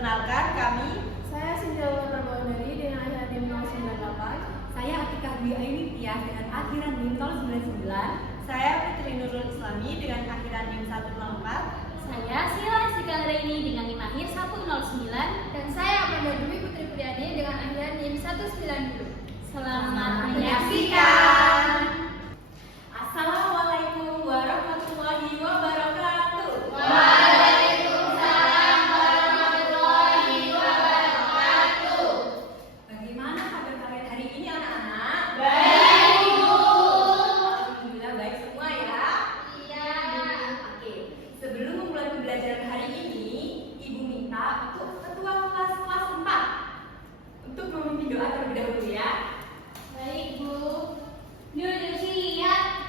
Perkenalkan kami. Saya Sinjawa Terbaundari dengan akhiran NIM 098. Saya Atika Dwi Ainitya dengan akhiran NIM 099. Saya Putri Nurul Islami dengan akhiran NIM 104. Saya Sila Sigalreini dengan NIM akhir 109. Dan saya Amanda Dwi Putri Priadi dengan akhiran NIM 190. Selamat Menyaksikan. Assalamualaikum warahmatullahi wabarakatuh. Waalaikumsalam warahmatullahi wabarakatuh. Bagaimana kabar kalian hari ini anak-anak? Baik, Ibu. Alhamdulillah baik semua ya. Iya. Oke, sebelum memulai pembelajaran hari ini, Ibu minta untuk ketua kelas 4 untuk memimpin doa terlebih dahulu ya. Baik, Bu. Yuk lihat.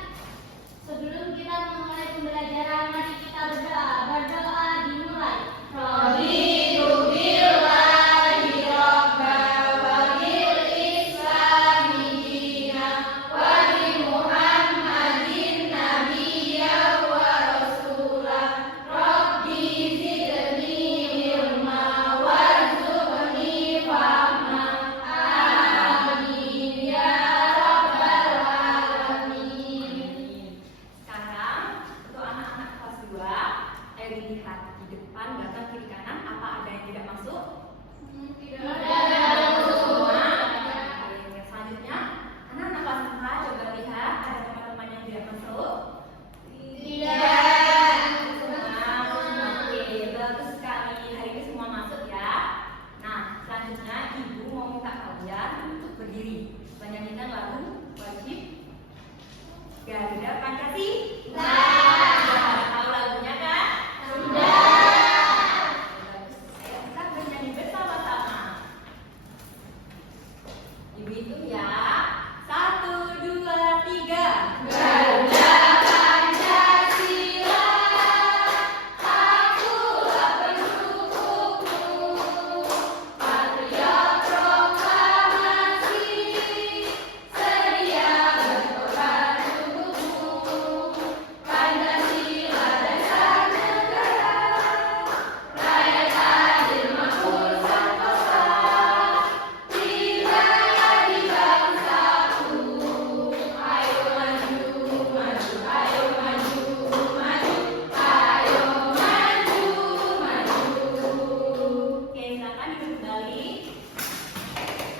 Sebelum kita memulai pembelajaran, mari kita berdoa. Berdoa dimulai. Raditu billahi rabban wa bil islami dinan wa bi Muhammadin nabiyyan wa rasulan. Rabbi zidni ilma warzuqni fahma. Amin ya rabbal alamin. Sekarang untuk anak-anak kelas 2, ayo dilihat di depan, belakang, kiri, kanan, apa ada yang tidak masuk? Semua. Oke, selanjutnya anak-anak kelas 4 coba lihat ada teman-teman yang tidak masuk. Oke, bagus sekali. Hari ini semua masuk ya. Nah, selanjutnya Ibu mau minta kalian untuk berdiri menyanyikan lagu wajib Garuda Pancasila. Sudah tahu lagunya kan? Bagus. Ayo kita bernyanyi bersama-sama. Ibu hitung ya. 1, 2, 3. Garuda Pancasila, akulah pendukungmu, patriot proklamasi, sedia berkorban untukmu. Pancasila dasar negara, rakyat adil makmur sentosa, wilayah di bangsaku. Ayo maju, maju, ayo maju, maju, ayo maju, maju. Oke, silakan duduk kembali.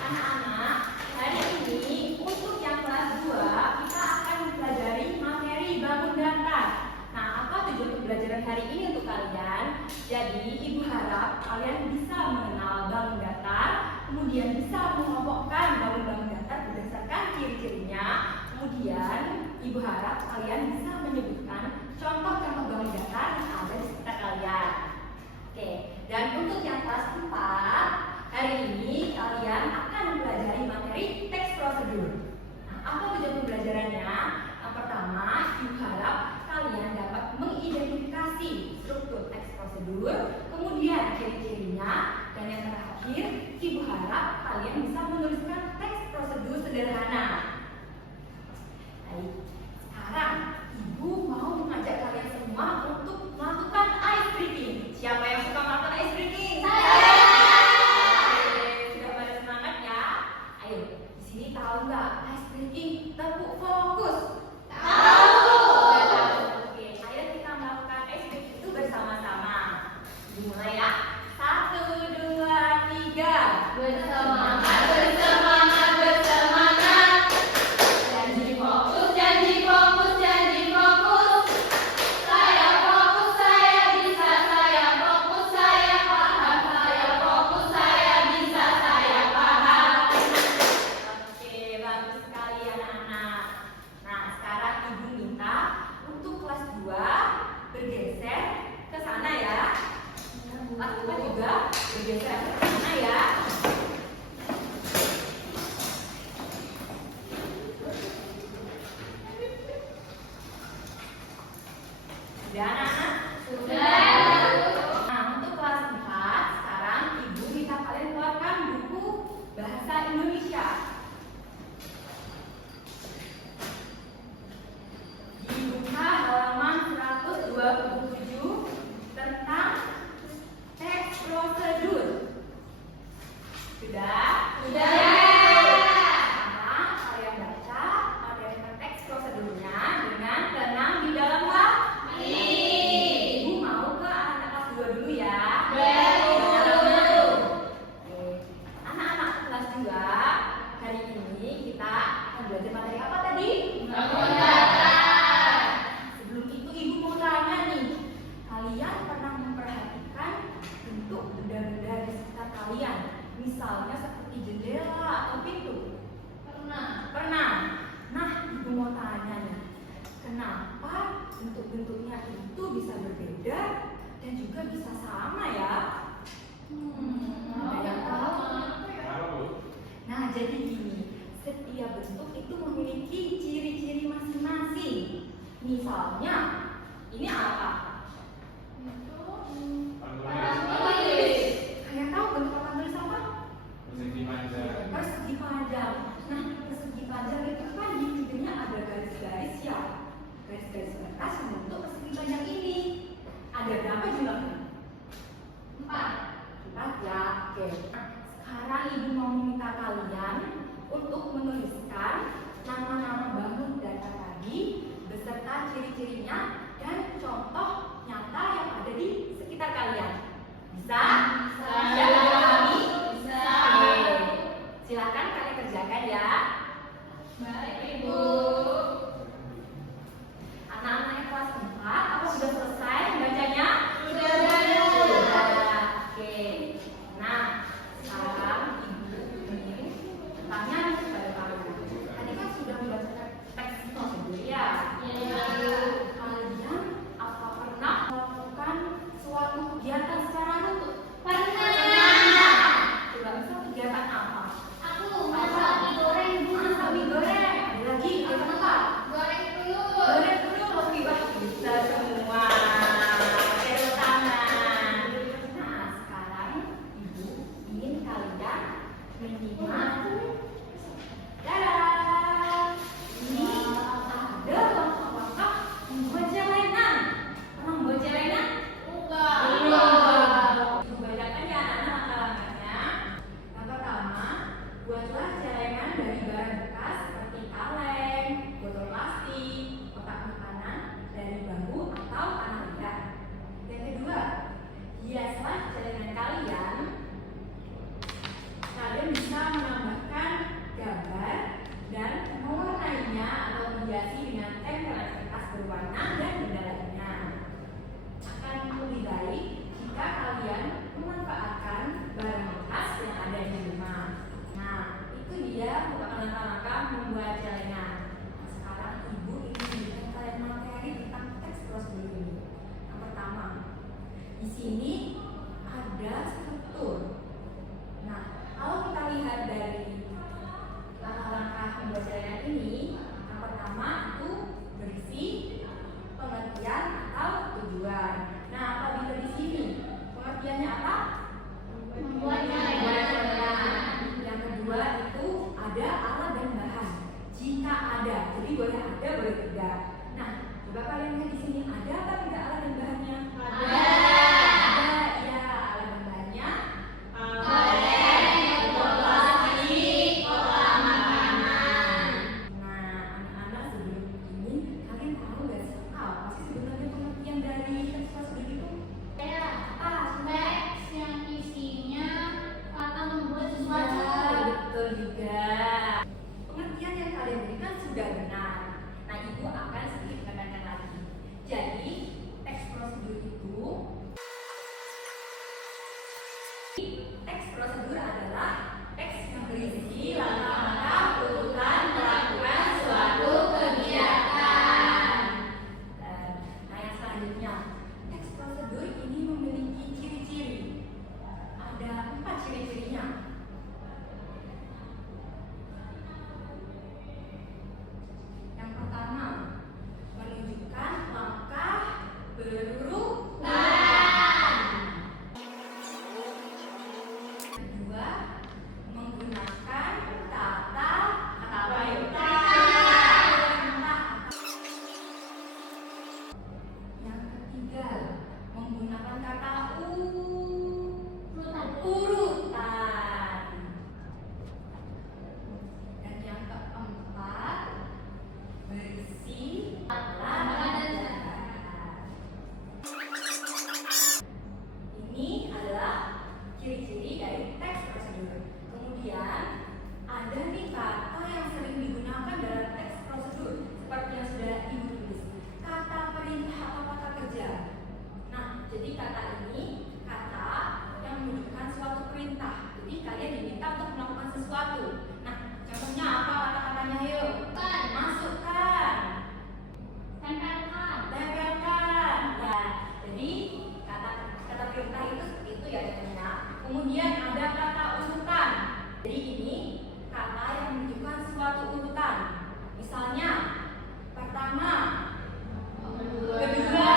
Anak-anak, hari ini untuk yang kelas 2 kita akan mempelajari materi bangun datar. Nah, apa tujuan pembelajaran hari ini untuk kalian? Jadi, Ibu harap kalian bisa mengenal bangun datar, kemudian bisa mengelompokkan bangun-bangun datar berdasarkan ciri-cirinya. Kemudian, Ibu harap kalian bisa menyebutkan contoh-contoh bangun datar yang ada di sekitar kalian. Oke, dan untuk yang kelas 4, hari ini kalian akan mempelajari materi teks prosedur. Nah, apa tujuan pembelajarannya? Yang pertama, Ibu harap kalian dapat mengidentifikasi struktur teks prosedur, kemudian ciri-cirinya, dan yang terakhir, Ibu harap kalian bisa menuliskan teks prosedur sederhana. Baik, sekarang Ibu mau mengajak kalian semua untuk melakukan ice breaking. Siapa yang suka melakukan ice breaking? Oke, sudah pada semangat ya? Ayo, di sini tahu nggak ice breaking tepuk fokus? Sudah tahu. Oke, ayo kita melakukan ice breaking itu bersama-sama. Dimulai ya. 1, 2, 3. Bersemangat, bersemangat, bersemangat. Janji fokus, janji fokus, janji fokus. Saya fokus, saya bisa, saya fokus, saya paham. Saya fokus, saya bisa, saya paham. Oke, bagus sekali anak-anak. Nah, sekarang Ibu minta untuk kelas 2 bergeser ke sana ya. Kelas 4 juga bergeser ke sana ya. Sudah anak-anak? Sudah. Nah, untuk kelas 4, sekarang Ibu minta kalian keluarkan buku Bahasa Indonesia. Dibuka halaman 127 tentang teks prosedur. Ini apa? Kalian tahu bentuk papan tulis apa? Persegi panjang. Persegi panjang. Nah, persegi panjang itu kan di pinggirnya ada garis-garis ya. Garis-garis kertas yang membentuk persegi panjang ini. Ada berapa jumlahnya? 4 ya. Oke. Sekarang ibu mau meminta kalian untuk menuliskan nama-nama bangun data tadi beserta ciri-cirinya dan contoh nyata yang ada di sekitar kalian. Bisa? Bisa. Bisa. Oke. Silakan kalian kerjakan ya. Baik, Ibu. Anak-anak kelas 4, apa sudah selesai membacanya? Sudah. Oke. Nah, sekarang ibu ingin bertanya kepada kamu. Tadi kan sudah membaca teks prosedur ya. Kalian apa pernah melakukan suatu kegiatan secara rutin? Pernah. Coba misal kegiatan apa? Aku masak mie goreng, Bu. Masak mie goreng. Ada lagi? Ada apa? Goreng telur. Goreng dulu lebih baik bisa semua. Tepuk tangan. Nah, sekarang ibu ingin kalian menyimak. Dadah. Ini ada langkah-langkah membuat celengan. Pernah membuat celengan? Ibu bacakan ya anak-anak langkah-langkahnya. Yang pertama, buatlah celengan dari barang bekas seperti kaleng, botol plastik, kotak makanan, dari bambu atau tanah liat. Yang kedua, hiaslah celengan kalian. Kalian bisa menambahkan gambar dan mewarnainya atau menghiasi dengan tempelan kertas berwarna dan benda lainnya. Akan lebih baik jika kalian memanfaatkan barang bekas yang ada di rumah. Nah, itu dia merupakan langkah-langkah membuat celengan. Nah, sekarang ibu ingin memberikan kalian materi tentang teks prosedur ini. Yang pertama, di sini ada struktur. Nah, kalau kita lihat dari langkah-langkah membuat celengan ini, yang pertama itu berisi pengertian atau tujuan. Nah, apabila di sini pengertiannya apa? Membuat Membuat celengan. celengan. Yang kedua itu ada alat dan bahan. Jika ada, jadi boleh ada, boleh tidak. Nah, coba kalian lihat di sini ada apa tidak alat dan bahannya? Ada, ya alat dan bahannya. Nah, anak-anak sebelum ini kalian tahu nggak sih apa sih sebenarnya pengertian dari teks prosedur itu? Teks yang isinya kata membuat sesuatu. Ya, betul juga. Pengertian yang kalian berikan sudah benar. Nah, ibu akan sedikit menekankan lagi. Jadi, teks prosedur itu teks prosedur adalah teks yang berisi langkah-langkah urutan melakukan suatu kegiatan. Nah, yang selanjutnya, teks prosedur ini memiliki ciri-ciri. Ada 4 ciri-cirinya. Yang pertama, menunjukkan langkah berurutan. Kedua, menggunakan kata yang ketiga, menggunakan kata urutan. Dan yang keempat, berisi alat. Ini adalah ciri-ciri dari teks prosedur. Kemudian ada nih kata yang sering digunakan dalam teks prosedur seperti yang sudah ibu tulis. Kata perintah atau kata kerja. Nah, jadi kata ini kata yang menunjukkan suatu perintah. Jadi kalian diminta untuk melakukan sesuatu. Nah, contohnya apa kata-katanya? Yuk, masukkan, Tempelkan. tempelkan. Ya, jadi kata perintah itu seperti itu ya contohnya. Kemudian ada kata urutan. Jadi ini kata yang menunjukkan suatu urutan. Misalnya pertama, kedua,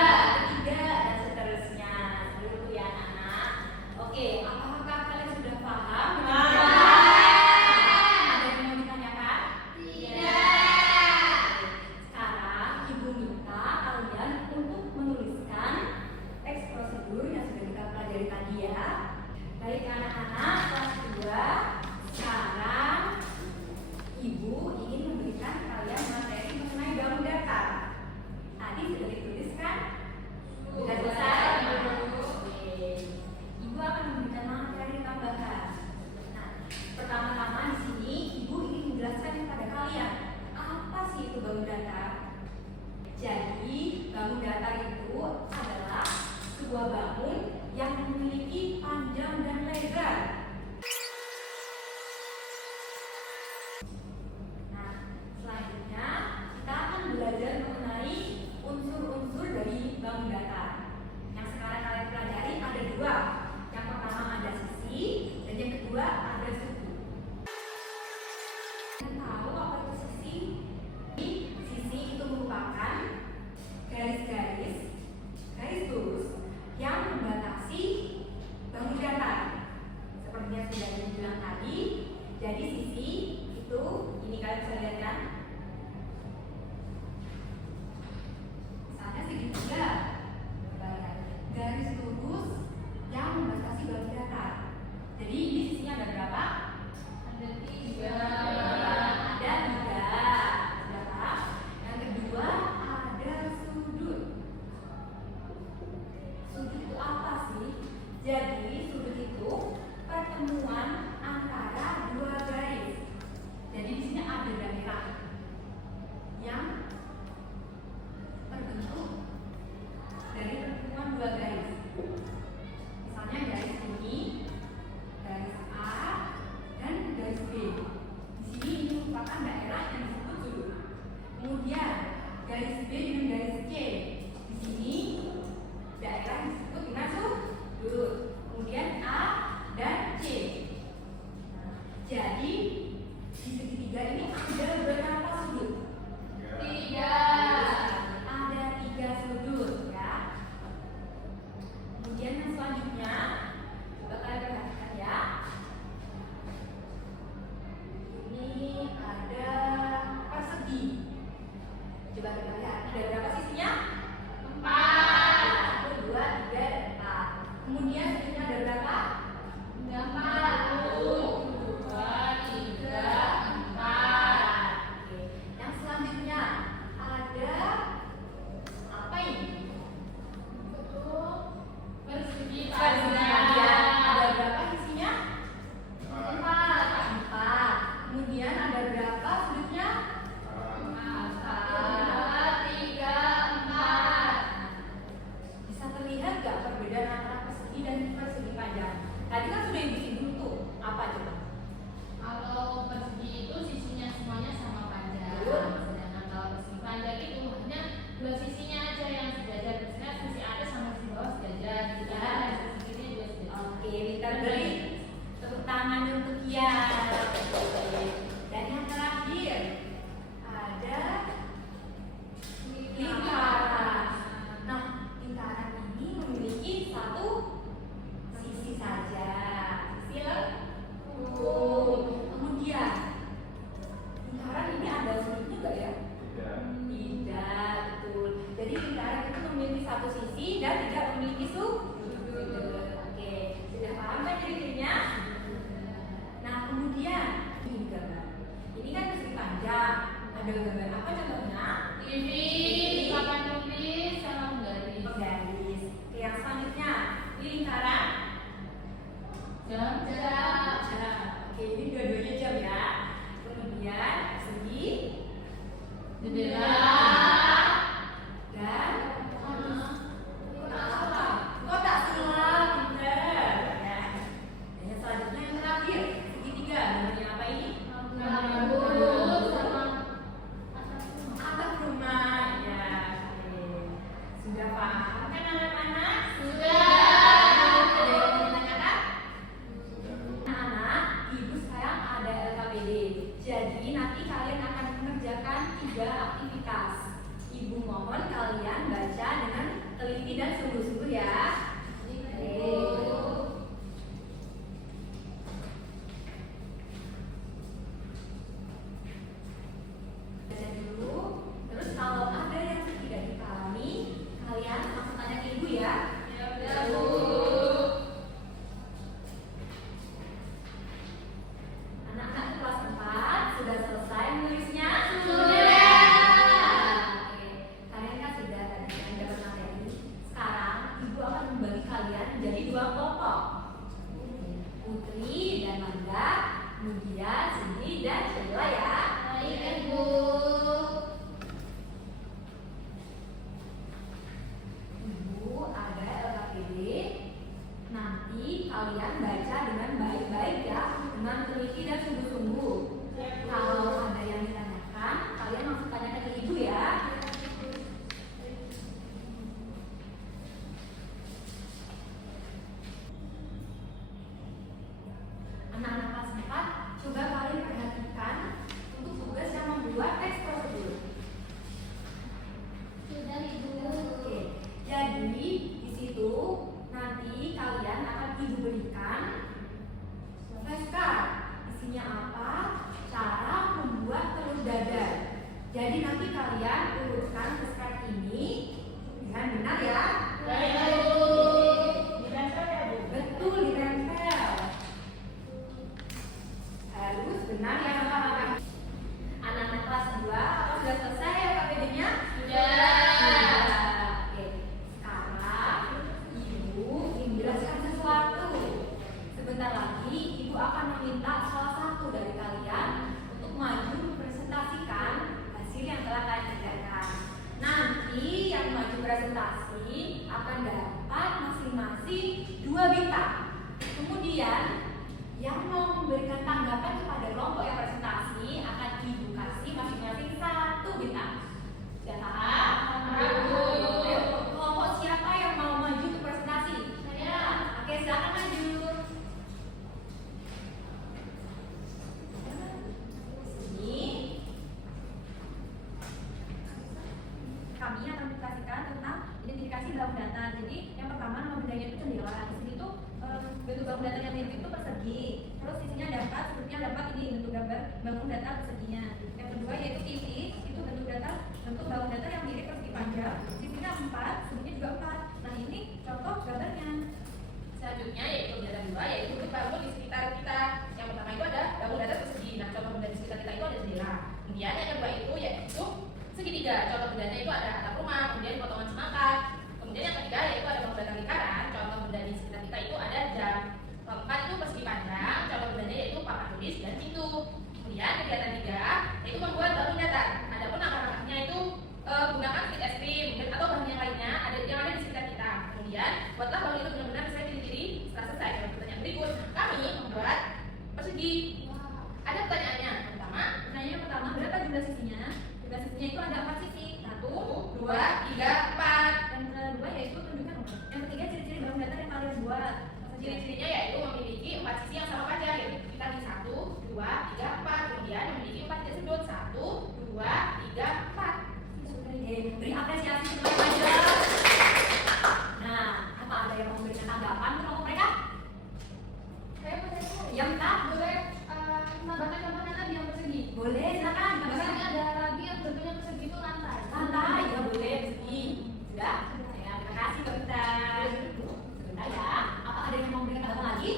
Jadi sudut itu pertemuan antara dua garis. Jadi di sini ada daerah yang terbentuk dari pertemuan dua garis. Misalnya garis ini, garis A dan garis B. Di sini ini merupakan daerah yang disebut sudut. Kemudian garis B dengan garis C. Di sini daerah yang disebut dengan sudut. Kemudian A dan C. Jadi di segitiga ini ada berapa sudut? Ada 3 sudut ya. Kemudian yang selanjutnya coba kalian perhatikan ya. Ini ada persegi. Coba kita lihat ada berapa sisinya? 1, 2, 3, dan 4. Kemudian sisinya ada berapa? 4. Oke. Yang selanjutnya ada apa ini? Persegi panjang. Ada berapa sisinya? 4. Kemudian ada berapa sudutnya? 4. Bisa terlihat gak perbedaan antara persegi dan persegi panjang? Tadi kan sudah isi dulu tuh. Apa coba? Kalau persegi itu sisinya semuanya sama panjang. Betul. Sedangkan kalau persegi panjang itu hanya dua sisinya aja yang sejajar. Biasanya sisi atas sama sisi bawah sejajar. Sisi Ya. kanan dan sisi kiri juga sejajar. Oke, kita beri tepuk tangan untuk Kian. Dan yang terakhir ada lingkaran. Nah, lingkaran ini memiliki satu sisi saja. Sisi lengkung. Kemudian lingkaran ini ada sudutnya nggak ya? Tidak, betul. Jadi lingkaran itu memiliki satu sisi dan tidak memiliki sudut. Oke, sudah paham kan ciri-cirinya? Nah, kemudian ini gambar. Ini kan persegi panjang. Ada gambar apa contohnya? TV, papan tulis, sama menggaris. Garis. Oke, yang selanjutnya ini lingkaran. Jam. Jam. Oke, ini dua-duanya jam ya. Kemudian persegi Jendela. dan kotak apa? Kotak selam, pinter. Ya. Dan yang selanjutnya yang terakhir segitiga. Namanya apa ini? Rambut sama Atap rumah. Ya. Oke. Sudah paham kan anak-anak? sudah. Ada yang mau ditanyakan? Anak-anak, ibu sekarang ada LKPD. Jadi nanti kalian akan mengerjakan 3 aktivitas. Ibu mohon kalian baca dengan teliti dan sungguh-sungguh ya. Baca dulu. Terus kalau ada yang tidak dipahami, kalian langsung tanya ke ibu ya. Anak-anak kelas 4 sudah selesai menulisnya? Oke. Kalian kan sudah tadi kan dapat materi. Sekarang ibu akan membagi kalian menjadi 2 kelompok. Putri dan Manda, kemudian Cindy dan Sheila ya. Baik, Ibu. Ibu ada LKPD. Nanti kalian baca dengan baik-baik ya, dengan teliti dan sungguh-sungguh. Kalau ada yang ditanyakan, kalian langsung tanyakan ke ibu ya. Anak-anak kelas 4, coba kalian perhatikan untuk tugas yang membuat teks prosedur. Sudah, Ibu. Oke, jadi di situ nanti kalian akan ibu berikan presentasi akan dapat masing-masing 2 bintang. Kemudian yang mau memberikan tanggapan kepada kelompok yang presentasi akan Ibu kasih masing-masing 1 bintang. Sudah paham? Ayo, kelompok siapa yang mau maju ke presentasi? Saya. Oke, silakan maju. Sini. Kami akan menjelaskan tentang identifikasi bangun data. Jadi yang pertama nama bendanya itu jendela. Di sini tuh bentuk bangun data yang mirip itu persegi. Terus sisinya dapat, sepertinya dapat ini bentuk gambar bangun data perseginya. Yang kedua yaitu titik, itu bentuk bangun data yang mirip persegi panjang. Sisinya 4, sisinya juga 4. Nah ini contoh gambarnya. Selanjutnya yaitu data 2 yaitu bentuk bangun di sekitar kita. Yang pertama itu ada bangun data persegi. Nah contoh bangun di sekitar kita itu ada jendela. Kemudian yang kedua itu yaitu segitiga. Contoh bendanya itu ada atap rumah, kemudian potongan semangka. Kemudian yang ketiga yaitu ada bangun data lingkaran. Contoh benda di sekitar kita itu ada jam. Keempat itu persegi panjang. Contoh bendanya yaitu papan tulis dan pintu. Kemudian kegiatan 3 yaitu membuat bangun data. Adapun langkah-langkahnya itu gunakan stik es krim atau bahan yang lainnya yang ada di sekitar kita. Kemudian buatlah bangun itu benar-benar sesuai ciri-ciri. Setelah selesai dengan pertanyaan berikut, kami membuat persegi. Ada pertanyaannya. Pertanyaan yang pertama, berapa jumlah sisinya? Jumlah sisinya itu ada 4 sisi. 1, 2, 3, 4. Yang kedua yaitu tunjukkan. Yang ketiga ciri-ciri bangun data yang kalian buat. Ciri-cirinya yaitu memiliki 4 sisi yang sama panjang, yaitu kita di 1, 2, 3, 4. Kemudian memiliki 4 titik sudut. 1, 2, 3, 4. Beri apresiasi semuanya. Nah, apa ada yang mau memberikan tanggapan ke kelompok mereka? Saya mau tanya, Ya, minta. boleh menambahkan contohnya tadi yang persegi? Boleh, silakan. Di sini Tambahkan. ada lagi yang bentuknya persegi itu lantai. Santai, ya boleh persegi. Sudah? Ya, terima kasih Mbak Vita. Sebentar ya. Apa ada yang mau memberikan tanggapan lagi?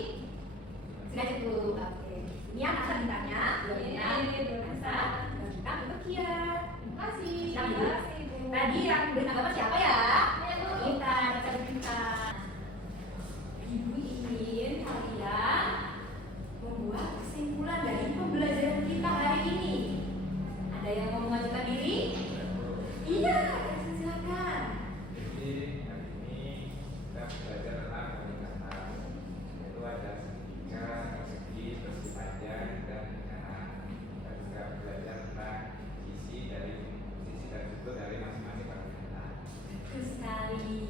Sudah cukup. Oke. Ini yang ada bintangnya. 2 bintang. 2 bintang. 2 bintang untuk Kia. Terima kasih. Terima kasih. Tadi yang memberi tanggapan siapa ya? Ya, Bu. Kita, kita. Ibu ingin kalian membuat kesimpulan dari pembelajaran kita hari ini. Ada yang mau mengajukan diri? Iya, silakan. Jadi hari ini kita belajar tentang peningkatan, yaitu ada segitiga, persegi, persegi panjang, dan lingkaran. Kita juga belajar tentang sisi dan sudut dari masing-masing bangun data. Betul sekali.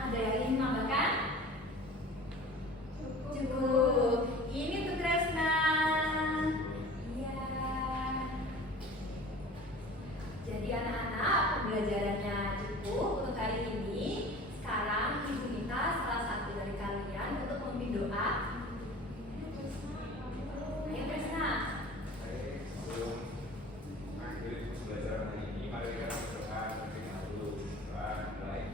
Ada yang ingin menambahkan? Cukup. Ini tuh Kresna. Iya. Jadi anak-anak pembelajarannya cukup untuk hari ini. Sekarang ibu minta salah satu dari kalian untuk memimpin doa. Ayo Kresna. Baik, sebelum mengakhiri pembelajaran hari ini, mari kita berdoa terlebih dahulu. Doa mulai.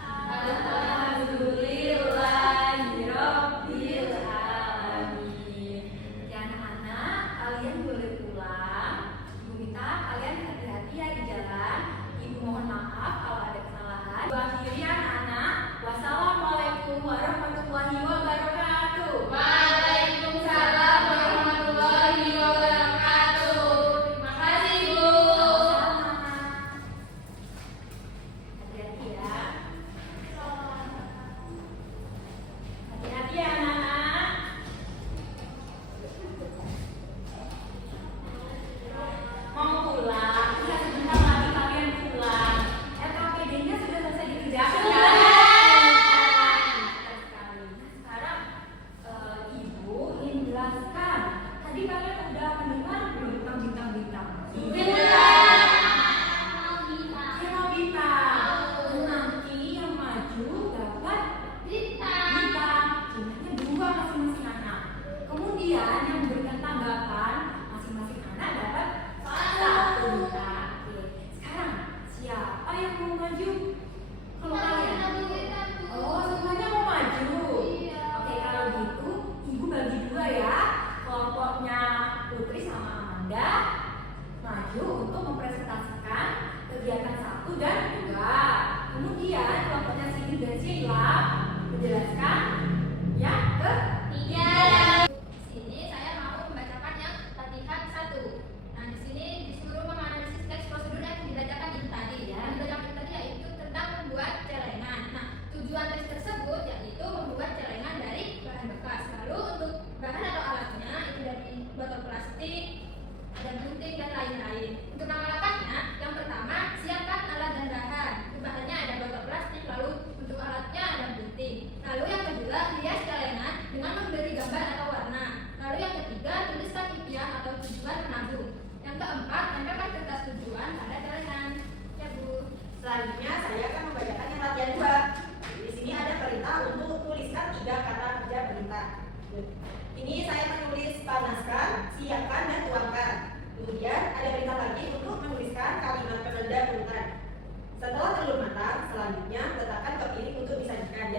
Alhamdulillahirabbil alamin. Ya anak-anak, kalian boleh pulang. Ibu minta kalian hati-hati ya di jalan. Ibu mohon maaf kalau ada kesalahan. Ibu akhiri anak-anak. Wassalamualaikum warahmatullahi wabarakatuh. Waalaikumsalam warahmatullahi wabarakatuh. Terima kasih, Bu. Hati-hati ya. Hati-hati ya anak-anak. Mau pulang? Ya sebentar lagi kalian pulang. LKPD-nya sudah selesai dikerjakan kan? Sekali. Nah sekarang ibu ingin jelaskan. Tadi kalian udah mendengar belum tentang bintang-bintang? Dia mau bintang. Nanti yang maju dapat bintang. Jumlahnya 2 masing-masing anak. Kemudian yang memberikan tanggapan masing-masing anak dapat 1 bintang. Oke. Sekarang siapa yang mau maju? Kalau kalian? Oh, semuanya mau maju. Oke, kalau gitu ibu bagi 2 ya. Kelompoknya Putri sama Amanda maju untuk mempresentasikan kegiatan 1 dan 2. Kemudian kelompoknya Sini dan Sheila menjelaskan yang ketiga. Sini saya mau membacakan yang latihan 1. Nah, di sini disuruh menganalisis teks prosedur yang dibacakan itu tadi ya. Yang dibacakan tadi yaitu tentang membuat challenge.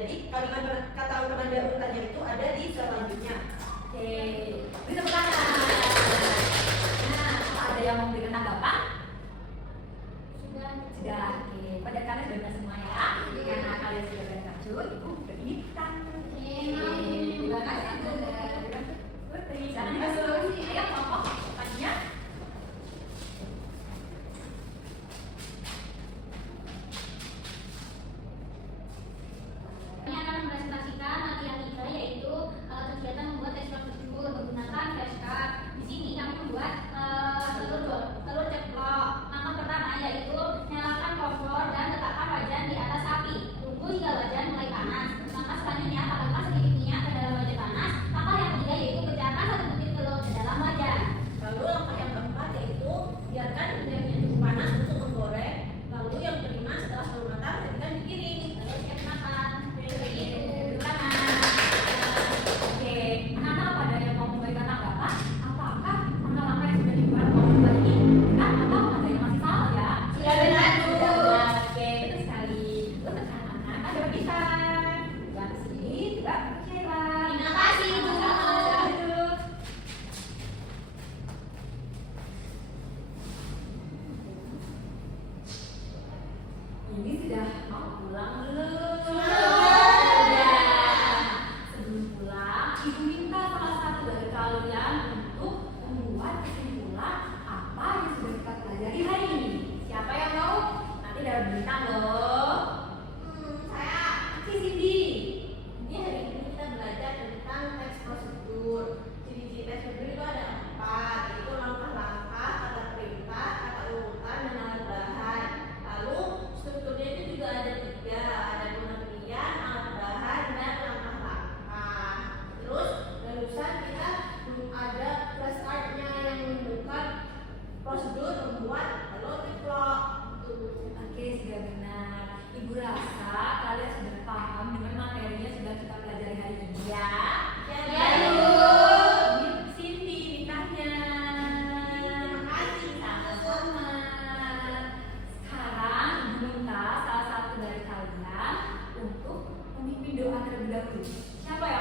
Jadi kata ornamen urutannya itu ada di selanjutnya. Oke, beri tepuk tangan. Nah, apa ada yang mau memberikan tanggapan? Sudah, oke. Pada kalian sudah benar semua ya. Karena kalian sudah benar kartu, ibu beri tangan. Terima kasih Putri. Jangan disuruh. Ayo kelompok selanjutnya. Ini akan mempresentasikan latihan kita yaitu kegiatan membuat tes prosedur menggunakan flashcard. Di sini kami membuat telur ceplok. Langkah pertama yaitu nyalakan kompor dan letakkan wajan di atas api. Tunggu hingga wajan mulai panas. Langkah selanjutnya taruhlah sedikit minyak ke dalam wajan panas. Langkah yang ketiga yaitu pecahkan 1 butir telur ke dalam wajan. Lalu langkah yang keempat yaitu biarkan minyaknya cukup panas untuk menggoreng. Lalu yang kelima setelah telur matang jadikan digiring. Lalu siap makan. Oke, anak-anak pada yang mau memberikan tanggapan, apakah langkah-langkah yang sudah dibuat mau membuat ini benar atau ada yang masih salah ya? Sudah benar, Bu. Sudah benar. Oke, betul sekali. Untuk anak-anak ada bisa. Yang sini juga Sheila. Terima kasih, Bu. Duduk. Ini sudah mau pulang belum? Sudah. Sebelum pulang, ibu minta salah satu dari kalian untuk membuat kesimpulan apa yang sudah kita pelajari hari ini. Siapa yang mau? Nanti dapat bintang loh. Saya Si Cindy. ini hari ini kita belajar tentang tes prosedur. Ciri-ciri tes prosedur itu ada 4, yaitu langkah-langkah, kata perintah, kata urutan, dan alat bahan. Lalu strukturnya itu juga ada 3, ada pengertian, alat bahan, dan langkah-langkah. Terus barusan kita ada flashcardnya yang menunjukkan prosedur membuat telur ceplok. Oke, sudah benar. Ibu rasa kalian sudah paham dengan materinya sudah kita pelajari hari ini ya. Ya, Bu. Ini Cindy mintanya. Terima kasih. Sama-sama. Sekarang ibu minta salah satu dari kalian untuk memimpin doa terlebih dahulu. Siapa yang